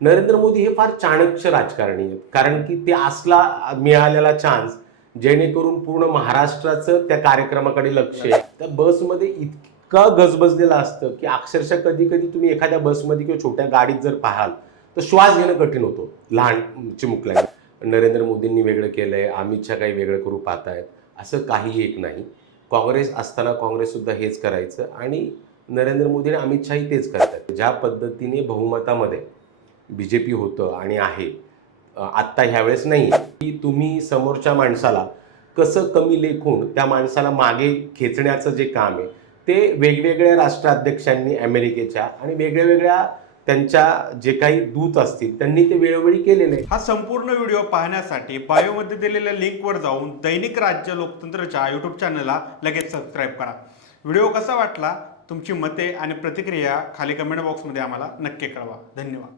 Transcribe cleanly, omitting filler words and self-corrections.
नरेंद्र मोदी हे फार चाणक्य राजकारणी आहेत, कारण की ते असला मिळालेला चान्स जेणेकरून पूर्ण महाराष्ट्राचं त्या कार्यक्रमाकडे लक्ष आहे. त्या बसमध्ये इतका गजबजलेलं असतं की अक्षरशः कधी कधी तुम्ही एखाद्या बसमध्ये किंवा छोट्या गाडीत जर पाहाल तर श्वास घेणं कठीण होतो लहान चिमुकल्या. नरेंद्र मोदींनी वेगळं केलंय, अमित शहा काही वेगळं करू पाहतायत, असं काही एक नाही. काँग्रेस असताना काँग्रेससुद्धा हेच करायचं आणि नरेंद्र मोदी आणि अमित शहाही तेच करतात. ज्या पद्धतीने बहुमतामध्ये BJP होतं आणि आहे आत्ता ह्यावेळेस नाही, की तुम्ही समोरच्या माणसाला कसं कमी लेखून त्या माणसाला मागे खेचण्याचं जे काम आहे ते वेगवेगळ्या राष्ट्राध्यक्षांनी अमेरिकेच्या आणि वेगळ्या वेगळ्या त्यांच्या जे काही दूत असतील त्यांनी ते वेळोवेळी केलेलं आहे. हा संपूर्ण व्हिडिओ पाहण्यासाठी बायोमध्ये दिलेल्या लिंकवर जाऊन दैनिक राज्य लोकतंत्रच्या यूट्यूब चॅनलला लगेच सबस्क्राईब करा. व्हिडिओ कसा वाटला तुमची मते आणि प्रतिक्रिया खाली कमेंट बॉक्समध्ये आम्हाला नक्की कळवा. धन्यवाद.